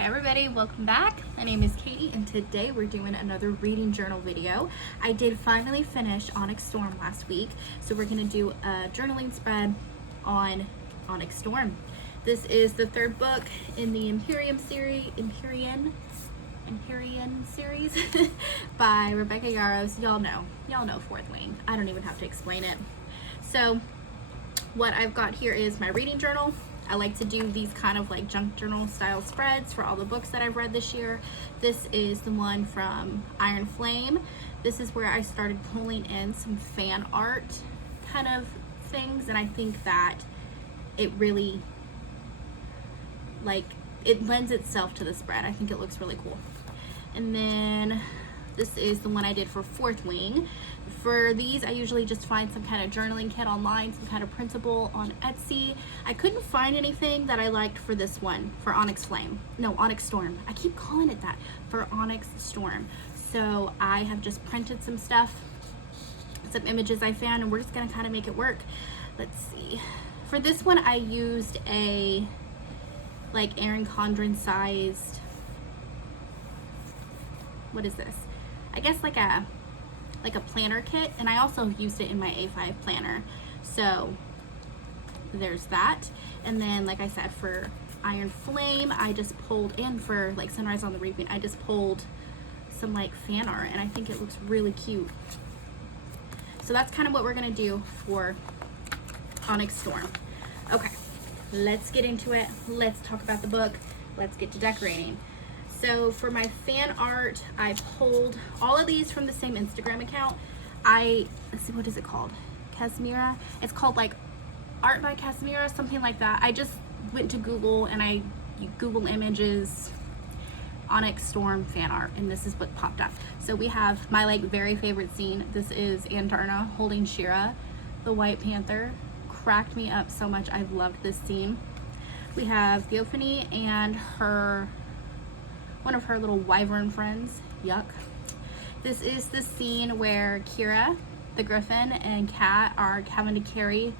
Hi everybody, welcome back. My name is Katie and today we're doing another reading journal video. I did finally finish Onyx Storm last week, so we're going to do a journaling spread on Onyx Storm. This is the third book in the Empyrean series by Rebecca Yarros. Y'all know Fourth Wing. I don't even have to explain it. So what I've got here is my reading journal. I like to do these kind of like junk journal style spreads for all the books that I've read this year. This is the one from Iron Flame. This is where I started pulling in some fan art kind of things, and I think that it really, like, it lends itself to the spread. I think it looks really cool. And then this is the one I did for Fourth Wing. For these, I usually just find some kind of journaling kit online, some kind of printable on Etsy. I couldn't find anything that I liked for this one, for Onyx Storm. I keep calling it that, for Onyx Storm. So I have just printed some stuff, some images I found, and we're just gonna kind of make it work. Let's see. For this one, I used a, like, Erin Condren sized, what is this? I guess like a planner kit, and I also used it in my A5 planner. So there's that. And then, like I said, for Iron Flame, I just pulled, and for like Sunrise on the Reaping, I just pulled some like fan art, and I think it looks really cute. So that's kind of what we're gonna do for Onyx Storm. Okay, let's get into it. Let's talk about the book. Let's get to decorating. So for my fan art, I pulled all of these from the same Instagram account. Let's see, what is it called? Casimira? It's called like Art by Casimira, something like that. I just went to Google and I Google images, Onyx Storm fan art, and this is what popped up. So we have my like very favorite scene. This is Andarna holding Shira, the White Panther. Cracked me up so much. I loved this scene. We have Theophany and one of her little wyvern friends. Yuck. This is the scene where Kira, the griffin, and Kat are having to carry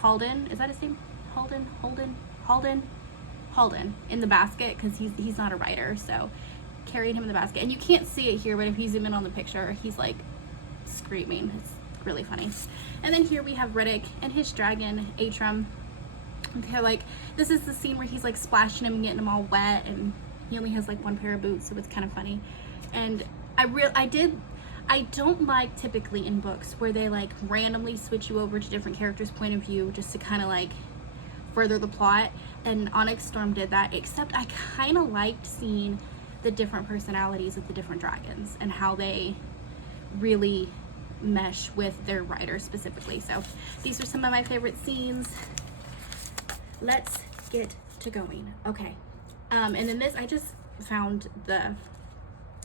Halden. Is that his name? Halden in the basket, because he's not a rider, so carried him in the basket. And you can't see it here, but if you zoom in on the picture, he's like screaming. It's really funny. And then here we have Riddick and his dragon, Atrum. They're like, this is the scene where he's like splashing him and getting him all wet, and he only has like one pair of boots, so it's kind of funny. And I don't like typically in books where they like randomly switch you over to different characters' point of view just to kind of like further the plot. And Onyx Storm did that, except I kind of liked seeing the different personalities of the different dragons and how they really mesh with their rider specifically. So these are some of my favorite scenes. Let's get to going. Okay. And then this, I just found the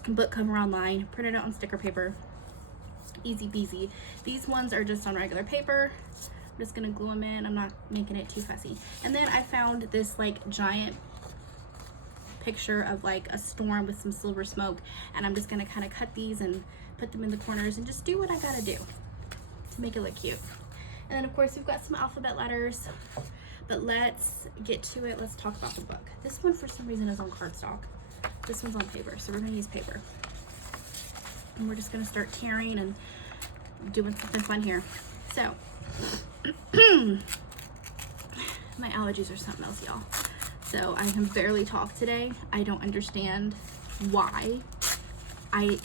book cover online, printed it on sticker paper, easy peasy. These ones are just on regular paper. I'm just gonna glue them in. I'm not making it too fussy. And then I found this like giant picture of like a storm with some silver smoke, and I'm just gonna kind of cut these and put them in the corners and just do what I gotta do to make it look cute. And then of course we've got some alphabet letters. But let's get to it. Let's talk about the book. This one, for some reason, is on cardstock. This one's on paper, so we're gonna use paper. And we're just gonna start tearing and doing something fun here. So, my allergies are something else, y'all. So I can barely talk today. I don't understand why. I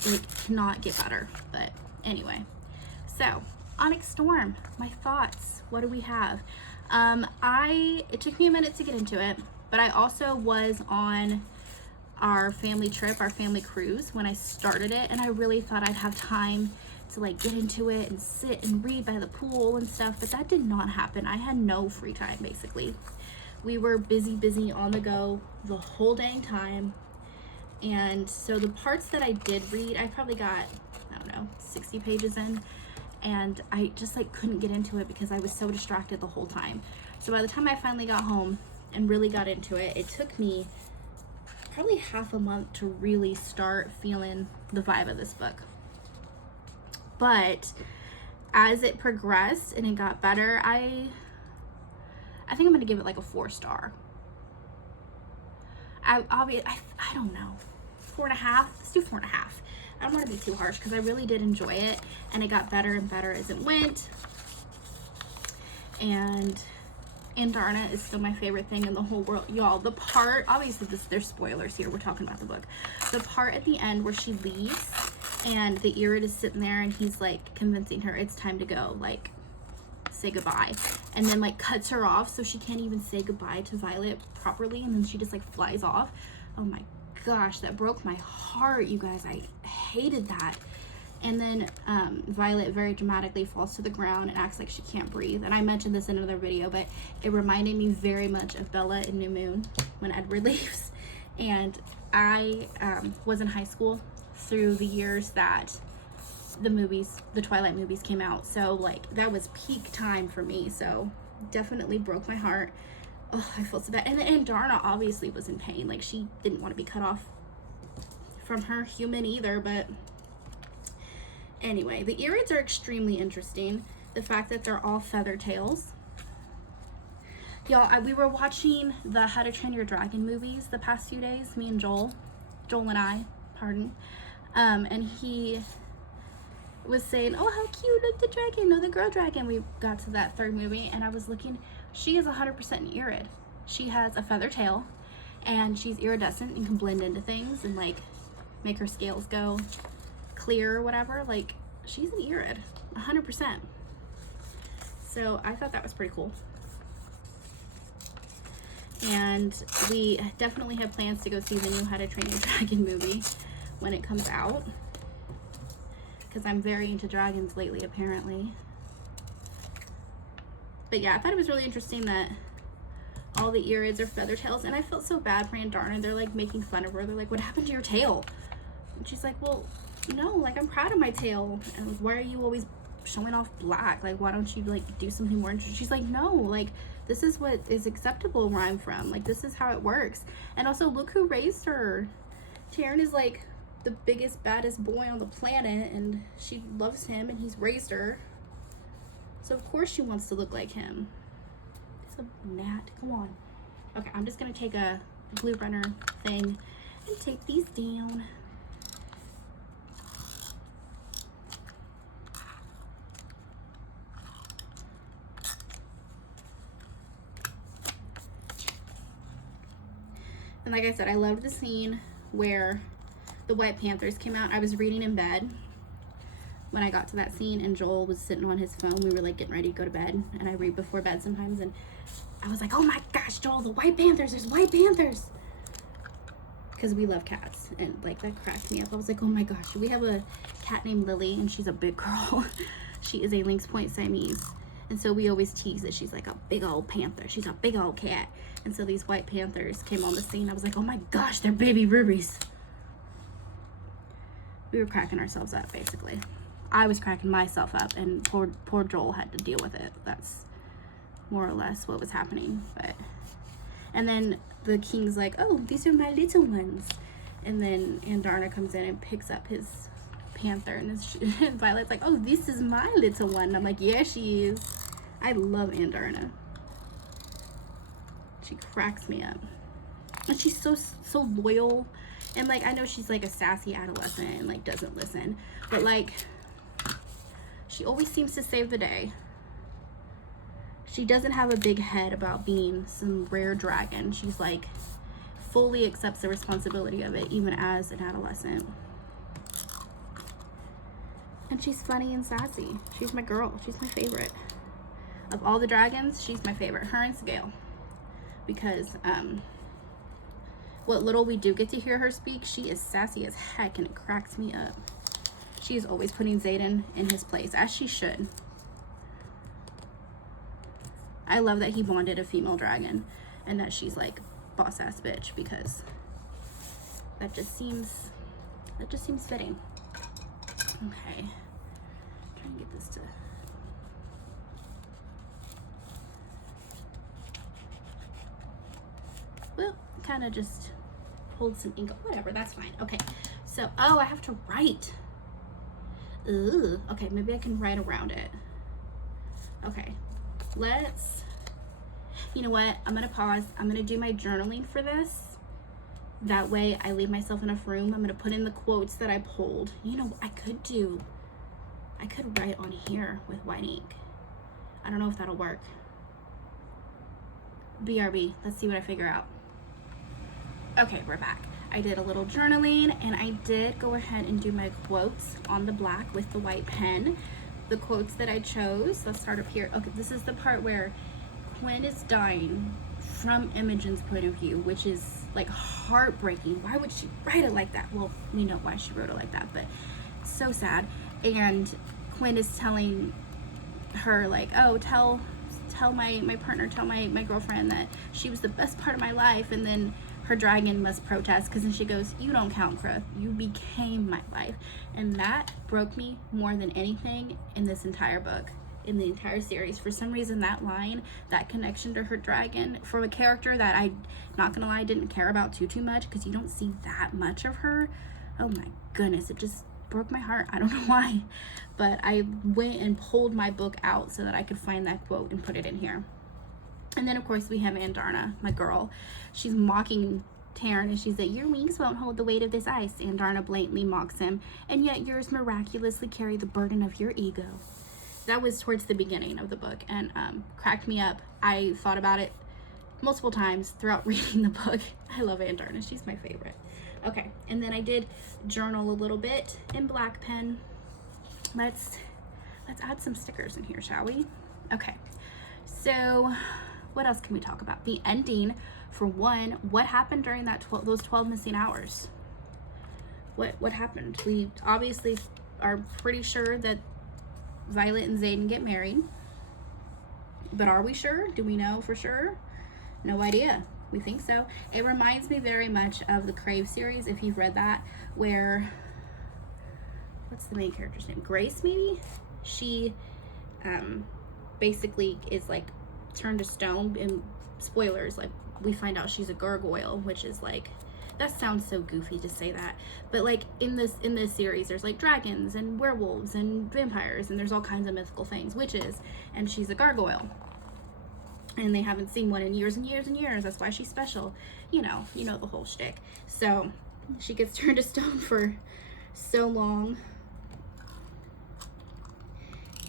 cannot get better, but anyway. So, Onyx Storm, my thoughts. What do we have? It took me a minute to get into it, but I also was on our family trip, our family cruise, when I started it, and I really thought I'd have time to like get into it and sit and read by the pool and stuff, but that did not happen. I had no free time, basically. We were busy on the go the whole dang time, and so the parts that I did read, I probably got, I don't know, 60 pages in, and I just like couldn't get into it because I was so distracted the whole time. So by the time I finally got home and really got into it, it took me probably half a month to really start feeling the vibe of this book. But as it progressed and it got better, I think I'm gonna give it like a 4 star. I don't know, 4.5. Let's do 4.5. I don't want to be too harsh because I really did enjoy it, and it got better and better as it went. And Andarna is still my favorite thing in the whole world, y'all. The part, obviously there's spoilers here, we're talking about the book. The part at the end where she leaves and the Irid is sitting there and he's like convincing her it's time to go, like say goodbye, and then like cuts her off so she can't even say goodbye to Violet properly, and then she just like flies off. Oh my gosh, that broke my heart, you guys. I hated that. And then Violet very dramatically falls to the ground and acts like she can't breathe. And I mentioned this in another video, but it reminded me very much of Bella in New Moon when Edward leaves. And I was in high school through the years that the Twilight movies came out. So like that was peak time for me. So definitely broke my heart. Oh, I felt so bad. And then Andarna obviously was in pain. Like she didn't want to be cut off from her human either, but anyway, the Irids are extremely interesting. The fact that they're all feather tails. Y'all, we were watching the How to Train Your Dragon movies the past few days, me and Joel and I, pardon. And he was saying, oh, how cute, look, the dragon, no, the girl dragon. We got to that third movie, and I was looking, she is 100% an Irid. She has a feather tail, and she's iridescent and can blend into things and like make her scales go clear or whatever. Like, she's an Irid, 100%. So I thought that was pretty cool. And we definitely have plans to go see the new How to Train Your Dragon movie when it comes out, because I'm very into dragons lately, apparently. But yeah, I thought it was really interesting that all the Irids are feather tails, and I felt so bad for Andarna. They're like making fun of her. They're like, what happened to your tail? And she's like, well, no, like I'm proud of my tail. And like, why are you always showing off black? Like, why don't you like do something more interesting? She's like, no, like this is what is acceptable where I'm from. Like, this is how it works. And also, look who raised her. Taran is like the biggest, baddest boy on the planet, and she loves him, and he's raised her. So of course she wants to look like him. So Nat, come on. Okay, I'm just gonna take a glue runner thing and take these down. And like I said, I loved the scene where the White Panthers came out. I was reading in bed when I got to that scene, and Joel was sitting on his phone. We were like getting ready to go to bed, and I read before bed sometimes, and I was like, oh my gosh, Joel, the White Panthers, there's White Panthers. Because we love cats, and like that cracked me up. I was like, oh my gosh, we have a cat named Lily, and she's a big girl. She is a Lynx Point Siamese. And so we always tease that she's like a big old panther. She's a big old cat. And so these White Panthers came on the scene. I was like, oh my gosh, they're baby rubies. We were cracking ourselves up, basically. I was cracking myself up, and poor Joel had to deal with it. That's more or less what was happening. But and then the king's like, oh, these are my little ones. And then Andarna comes in and picks up his panther, and Violet's like, oh, this is my little one. And I'm like, yeah, she is. I love Andarna. She cracks me up, and she's so loyal. And like, I know she's like a sassy adolescent and like doesn't listen, but like she always seems to save the day. She doesn't have a big head about being some rare dragon. She's like fully accepts the responsibility of it, even as an adolescent. And she's funny and sassy. She's my girl. She's my favorite. Of all the dragons, she's my favorite. Her and Scale. Because what little we do get to hear her speak, she is sassy as heck, and it cracks me up. She is always putting Xaden in his place, as she should. I love that he bonded a female dragon, and that she's like boss ass bitch, because that just seems fitting. Okay, trying to get this to. Well, kind of just hold some ink. Whatever, that's fine. Okay, so oh, I have to write. Ooh, okay, maybe I can write around it. Okay, let's. You know what? I'm gonna pause. I'm gonna do my journaling for this, That way I leave myself enough room. I'm gonna put in the quotes that I pulled. You know, I could write on here with white ink. I don't know if that'll work. BRB, let's see what I figure out. Okay, we're back. I did a little journaling, and I did go ahead and do my quotes on the black with the white pen. The quotes that I chose, let's start up here. Okay, this is the part where Quinn is dying from Imogen's point of view, which is like heartbreaking. Why would she write it like that? Well, we know why she wrote it like that, but so sad. And Quinn is telling her like, oh, tell my partner, tell my girlfriend that she was the best part of my life. And then her dragon must protest, because then she goes, you don't count, Crow, you became my life. And that broke me more than anything in this entire book, in the entire series. For some reason, that line, that connection to her dragon, from a character that I, not gonna lie, didn't care about too much, because you don't see that much of her. Oh my goodness, it just broke my heart. I don't know why, but I went and pulled my book out so that I could find that quote and put it in here. And then of course we have Andarna, my girl. She's mocking Taryn, and she's like, your wings won't hold the weight of this ice. Andarna blatantly mocks him, and yet yours miraculously carry the burden of your ego. That was towards the beginning of the book, and cracked me up. I thought about it multiple times throughout reading the book. I love Andarna, she's my favorite. Okay, and then I did journal a little bit in black pen. Let's add some stickers in here, shall we? Okay, so what else can we talk about? The ending, for one. What happened during that those 12 missing hours? What happened? We obviously are pretty sure that Violet and Xaden get married, but are we sure? Do we know for sure? No idea. We think so. It reminds me very much of the Crave series, if you've read that, where, what's the main character's name? Grace, maybe? She basically is like turned to stone, and spoilers, like we find out she's a gargoyle, which is like, that sounds so goofy to say that, but like in this series there's like dragons and werewolves and vampires, and there's all kinds of mythical things, witches, and she's a gargoyle. And they haven't seen one in years and years and years. That's why she's special. You know the whole shtick. So she gets turned to stone for so long.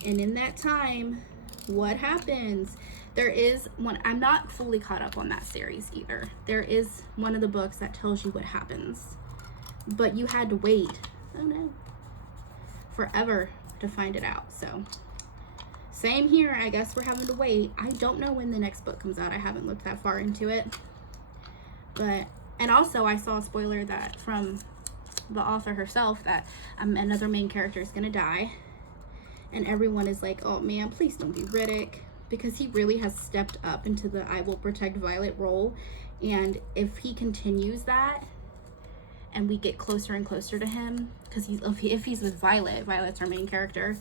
And in that time, what happens? There is one, I'm not fully caught up on that series either. There is one of the books that tells you what happens. But you had to wait, oh no, forever to find it out. So same here, I guess we're having to wait. I don't know when the next book comes out. I haven't looked that far into it. But, and also I saw a spoiler that from the author herself that another main character is gonna die. And everyone is like, oh man, please don't be Riddick, because he really has stepped up into the I will protect Violet role. And if he continues that, and we get closer and closer to him, because if he's with Violet's our main character,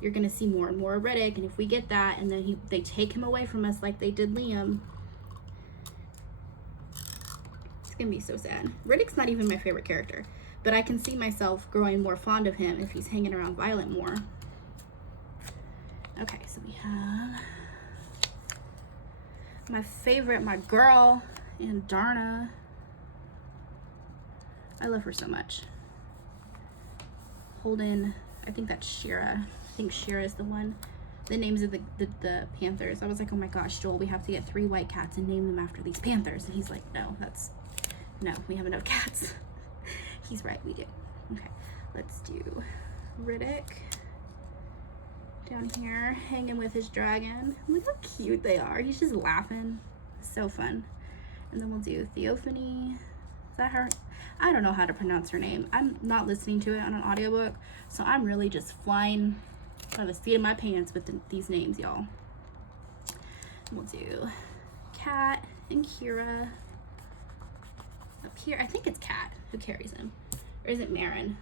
you're gonna see more and more of Riddick. And if we get that, and then they take him away from us like they did Liam, it's gonna be so sad. Riddick's not even my favorite character, but I can see myself growing more fond of him if he's hanging around Violet more. Okay, so we have my favorite, my girl, Andarna. I love her so much. Holden, I think that's Shira. I think Shira is the one. The names of the panthers. I was like, oh my gosh, Joel, we have to get 3 white cats and name them after these panthers. And he's like, no, we have enough cats. He's right, we do. Okay, let's do Riddick. Down here, hanging with his dragon. Look how cute they are. He's just laughing. So fun. And then we'll do Theophany. Is that her? I don't know how to pronounce her name. I'm not listening to it on an audiobook, so I'm really just flying by the seat of my pants with these names, y'all. We'll do Kat and Kira. Up here, I think it's Kat who carries him. Or is it Marin?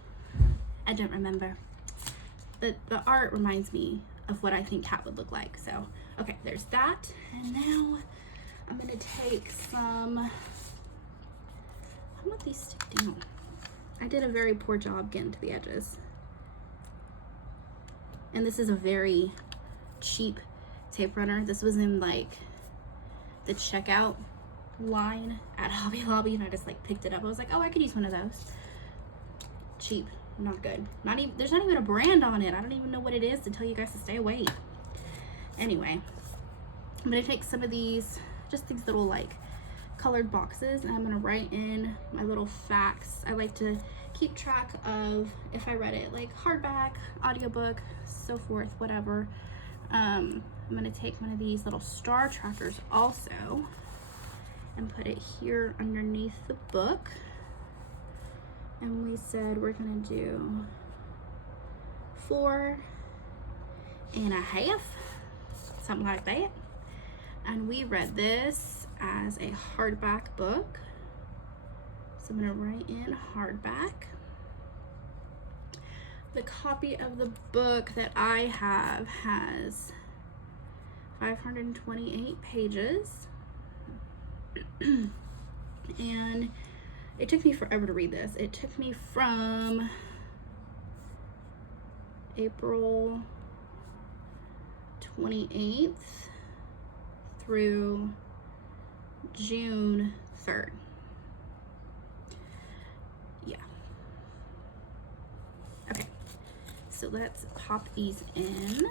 I don't remember. The art reminds me of what I think Kat would look like. So, okay, there's that. And now I'm gonna take some, how about these stick down? I did a very poor job getting to the edges. And this is a very cheap tape runner. This was in like the checkout line at Hobby Lobby, and I just like picked it up. I was like, oh, I could use one of those. Cheap, not good. Not even, there's not even a brand on it. I don't even know what it is to tell you guys to stay away. Anyway, I'm gonna take some of these, just these little like colored boxes, and I'm gonna write in my little facts. I like to keep track of if I read it, like hardback, audiobook, so forth, whatever. I'm gonna take one of these little star trackers also and put it here underneath the book. And we said we're gonna do 4.5, something like that. And we read this as a hardback book. So I'm gonna write in hardback. The copy of the book that I have has 528 pages. And it took me forever to read this. It took me from April 28th through June 3rd. Yeah. Okay, so let's pop these in.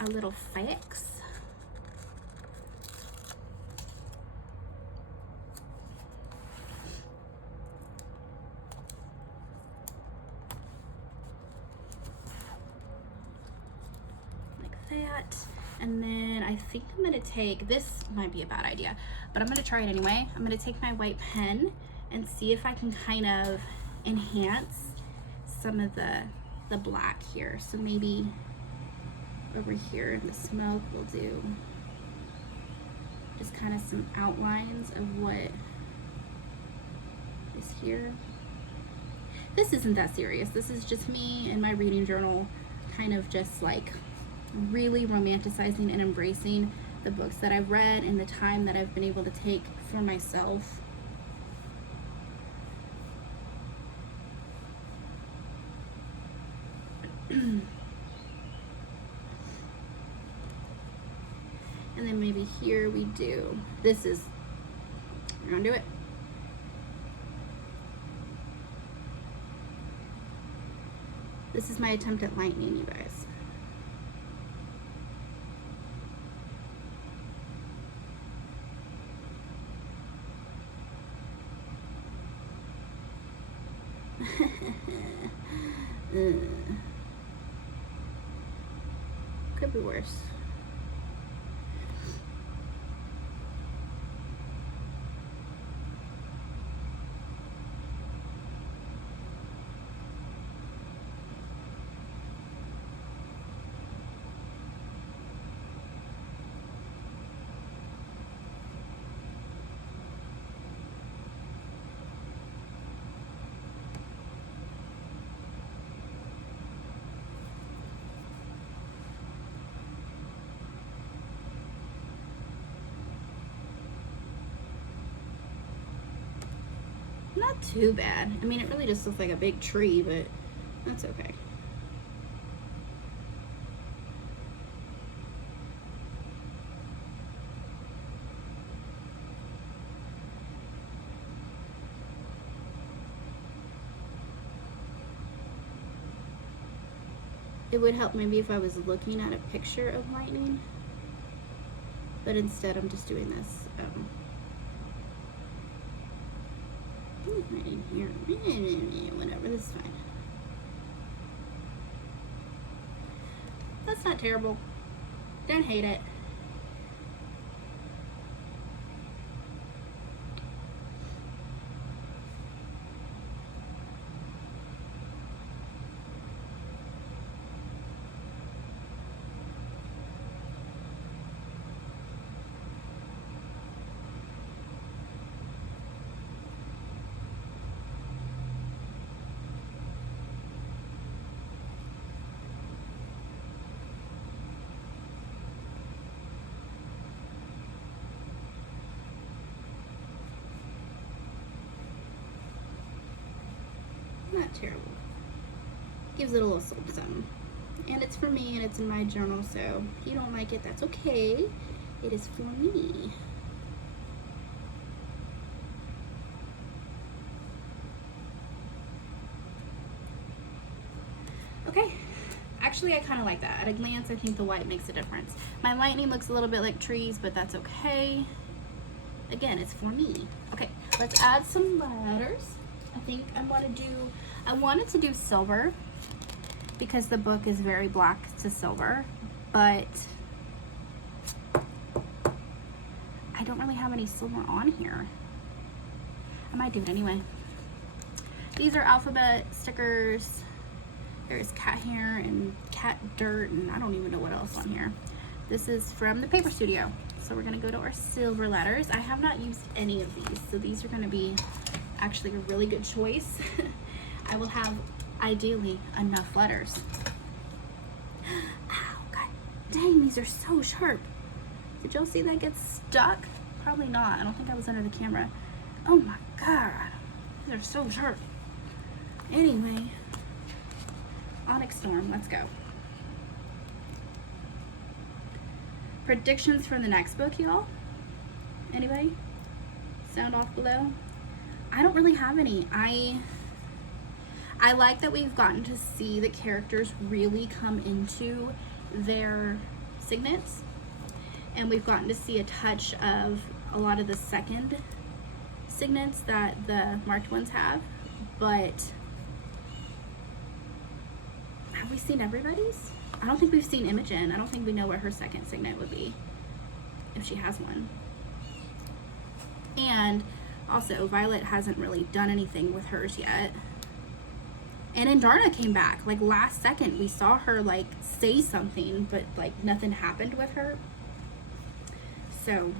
Our little facts. That, and then I think I'm gonna take, this might be a bad idea, but I'm gonna try it anyway. I'm gonna take my white pen and see if I can kind of enhance some of the black here. So maybe over here in the smoke we'll do just kind of some outlines of what is here. This isn't that serious. This is just me and my reading journal, kind of just like really romanticizing and embracing the books that I've read and the time that I've been able to take for myself. And then maybe here we do, this is, we're gonna do it. This is my attempt at lightning, you guys. Could be worse. Not too bad. I mean, it really just looks like a big tree, but that's okay. It would help maybe if I was looking at a picture of lightning, but instead I'm just doing this. Right in here, whatever, this is fine. That's not terrible. Don't hate it. Not terrible. Gives it a little something. And it's for me and it's in my journal, so if you don't like it, that's okay. It is for me. Actually, I kind of like that. At a glance, I think the white makes a difference. My lightning looks a little bit like trees, but that's okay. Again, it's for me. Okay, let's add some letters. I think I wanted to do silver because the book is very black to silver, but I don't really have any silver on here. I might do it anyway. These are alphabet stickers. There's cat hair and cat dirt, and I don't even know what else on here. This is from the Paper Studio. So we're gonna go to our silver letters. I have not used any of these, so these are gonna be actually a really good choice. I will have, ideally, enough letters. Ow, god dang, these are so sharp. Did y'all see that get stuck? Probably not. I don't think I was under the camera. Oh my god, these are so sharp. Anyway, Onyx Storm, let's go. Predictions for the next book, y'all? Anybody? Sound off below. I don't really have any. I like that we've gotten to see the characters really come into their signets, and we've gotten to see a touch of a lot of the second signets that the marked ones have, but have we seen everybody's? I don't think we've seen Imogen. I don't think we know what her second signet would be, if she has one. And also, Violet hasn't really done anything with hers yet. And Indarna came back, like last second. We saw her like say something, but like nothing happened with her. So,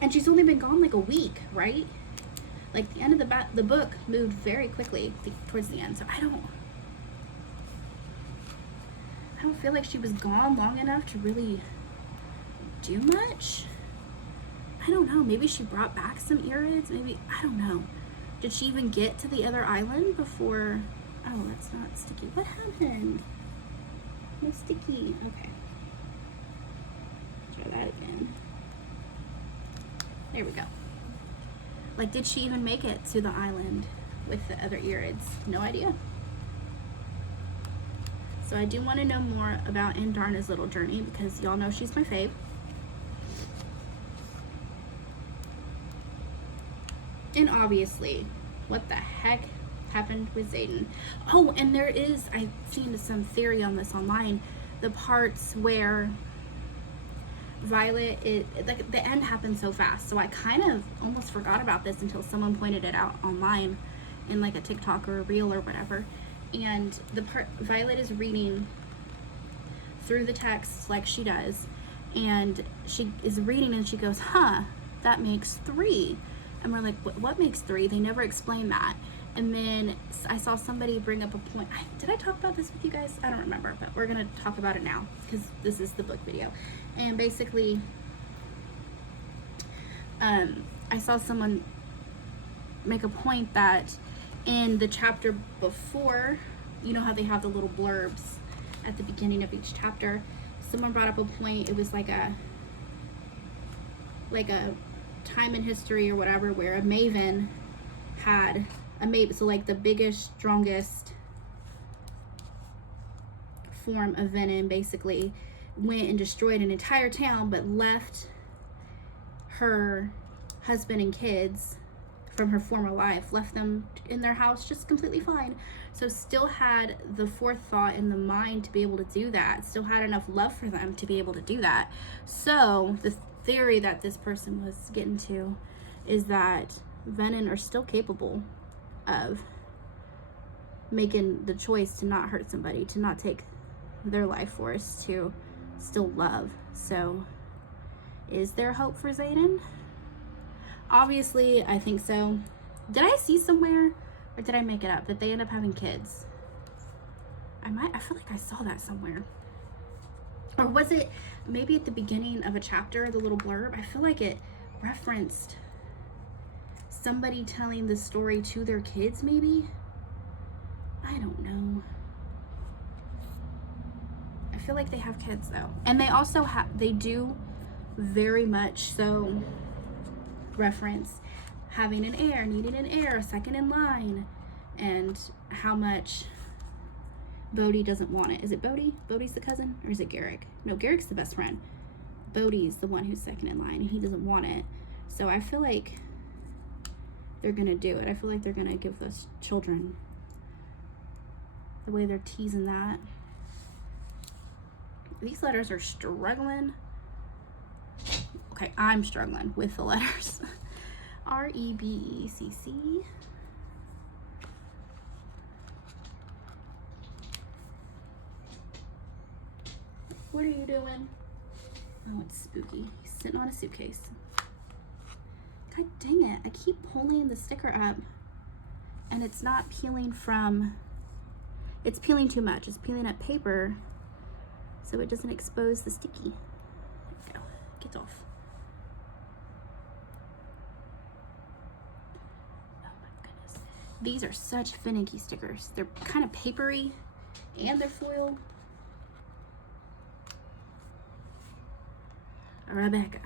and she's only been gone like a week, right? Like the end of the book moved very quickly towards the end. So I don't feel like she was gone long enough to really do much. I don't know. Maybe she brought back some Irids. Maybe, I don't know. Did she even get to the other island before? Oh, that's not sticky. What happened? No sticky. Okay. Try that again. There we go. Like, did she even make it to the island with the other Irids? No idea. So I do want to know more about Indarna's little journey because y'all know she's my fave. And obviously, what the heck happened with Xaden? Oh, and there is, I've seen some theory on this online, the parts where Violet, like the end happened so fast. So I kind of almost forgot about this until someone pointed it out online in like a TikTok or a reel or whatever. And the part Violet is reading through the text like she does, and she is reading and she goes, huh, that makes 3. And we're like, what makes 3? They never explain that. And then I saw somebody bring up a point. Did I talk about this with you guys? I don't remember, but we're gonna talk about it now because this is the book video. And basically, I saw someone make a point that in the chapter before, you know how they have the little blurbs at the beginning of each chapter. Someone brought up a point. It was like a time in history or whatever where a maven had a maven, so like the biggest, strongest form of venom basically went and destroyed an entire town, but left her husband and kids from her former life, left them in their house just completely fine. So still had the forethought in the mind to be able to do that, still had enough love for them to be able to do that. So the theory that this person was getting to is that Venom are still capable of making the choice to not hurt somebody, to not take their life force, to still love. So is there hope for Xaden? Obviously, I think so. Did I see somewhere, or did I make it up, that they end up having kids? I feel like I saw that somewhere. Or was it maybe at the beginning of a chapter, the little blurb? I feel like it referenced somebody telling the story to their kids, maybe? I don't know. I feel like they have kids though. And they also have, they do very much so reference having an heir, needing an heir, a second in line, and how much Bodhi doesn't want it. Is it Bodhi? Bodhi's the cousin? Or is it Garrick? No, Garrick's the best friend. Bodhi's the one who's second in line, and he doesn't want it. So I feel like they're going to do it. I feel like they're going to give those children, the way they're teasing that. These letters are struggling. Okay, I'm struggling with the letters. R-E-B-E-C-C. What are you doing? Oh, it's spooky. He's sitting on a suitcase. God dang it. I keep pulling the sticker up and it's not peeling from, it's peeling too much. It's peeling up paper so it doesn't expose the sticky. There we go. Get off. Oh my goodness. These are such finicky stickers. They're kind of papery and they're foil. Rebecca.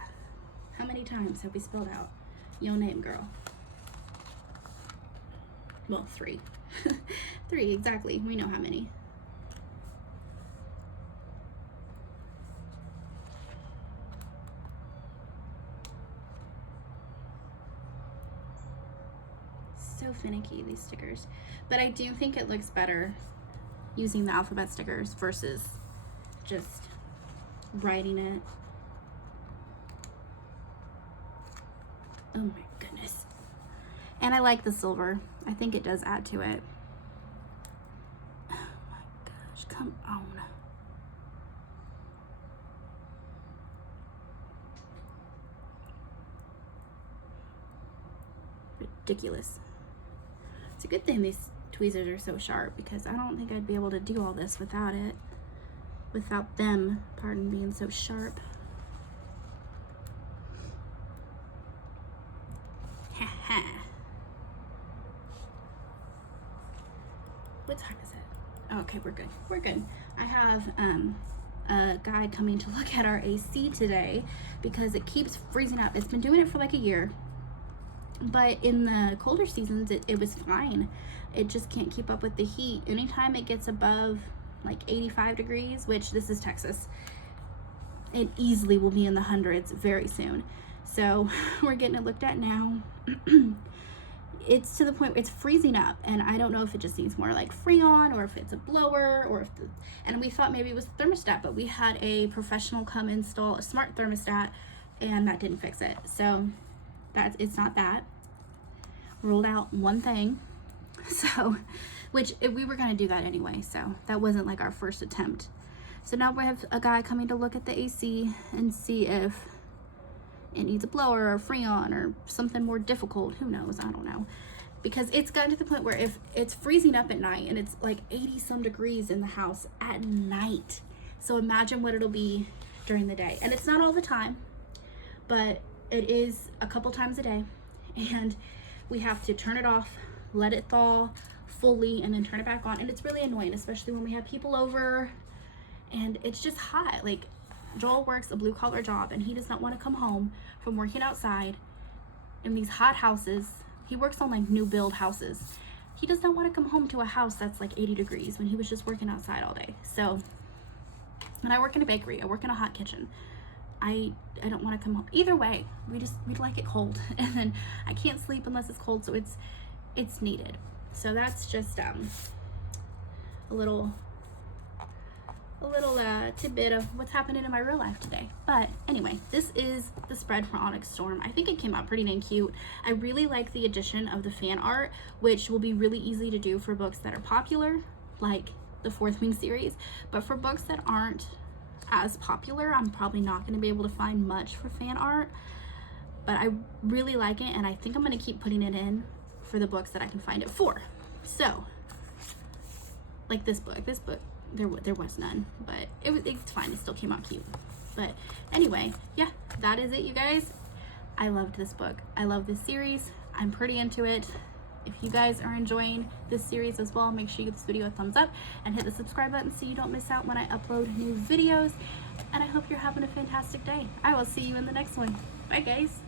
How many times have we spelled out your name, girl? Well, 3. 3, exactly. We know how many. So finicky, these stickers. But I do think it looks better using the alphabet stickers versus just writing it. Oh my goodness. And I like the silver. I think it does add to it. Oh my gosh, come on. Ridiculous. It's a good thing these tweezers are so sharp because I don't think I'd be able to do all this without it. Without them, pardon, being so sharp. What time is it? Okay, we're good. We're good. I have a guy coming to look at our AC today because it keeps freezing up. It's been doing it for like a year, but in the colder seasons it was fine. It just can't keep up with the heat. Anytime it gets above like 85 degrees, which this is Texas, it easily will be in the hundreds very soon. So we're getting it looked at now. It's to the point where it's freezing up, and I don't know if it just needs more like Freon or if it's a blower or if and we thought maybe it was the thermostat, but we had a professional come install a smart thermostat and that didn't fix it. So it's not that. Ruled out one thing. So, which we were going to do that anyway, so that wasn't like our first attempt. So now we have a guy coming to look at the AC and see if it needs a blower or Freon or something more difficult. Who knows? I don't know. Because it's gotten to the point where if it's freezing up at night and it's like 80 some degrees in the house at night. So imagine what it'll be during the day. And it's not all the time, but it is a couple times a day. And we have to turn it off, let it thaw fully, and then turn it back on. And it's really annoying, especially when we have people over and it's just hot. Like, Joel works a blue collar job and he does not want to come home from working outside in these hot houses. He works on like new build houses. He does not want to come home to a house that's like 80 degrees when he was just working outside all day. So, and I work in a bakery, I work in a hot kitchen. I don't want to come home. Either way, we like it cold, and then I can't sleep unless it's cold, so it's needed. So that's just a little tidbit of what's happening in my real life today. But anyway, this is the spread for Onyx Storm. I think it came out pretty dang cute. I really like the addition of the fan art, which will be really easy to do for books that are popular, like the Fourth Wing series. But for books that aren't as popular, I'm probably not going to be able to find much for fan art. But I really like it, and I think I'm going to keep putting it in for the books that I can find it for. So, like this book, there was none, but it's fine. It still came out cute. But anyway, yeah, that is it, you guys. I loved this book. I love this series. I'm pretty into it. If you guys are enjoying this series as well, make sure you give this video a thumbs up and hit the subscribe button so you don't miss out when I upload new videos. And I hope you're having a fantastic day. I will see you in the next one. Bye, guys.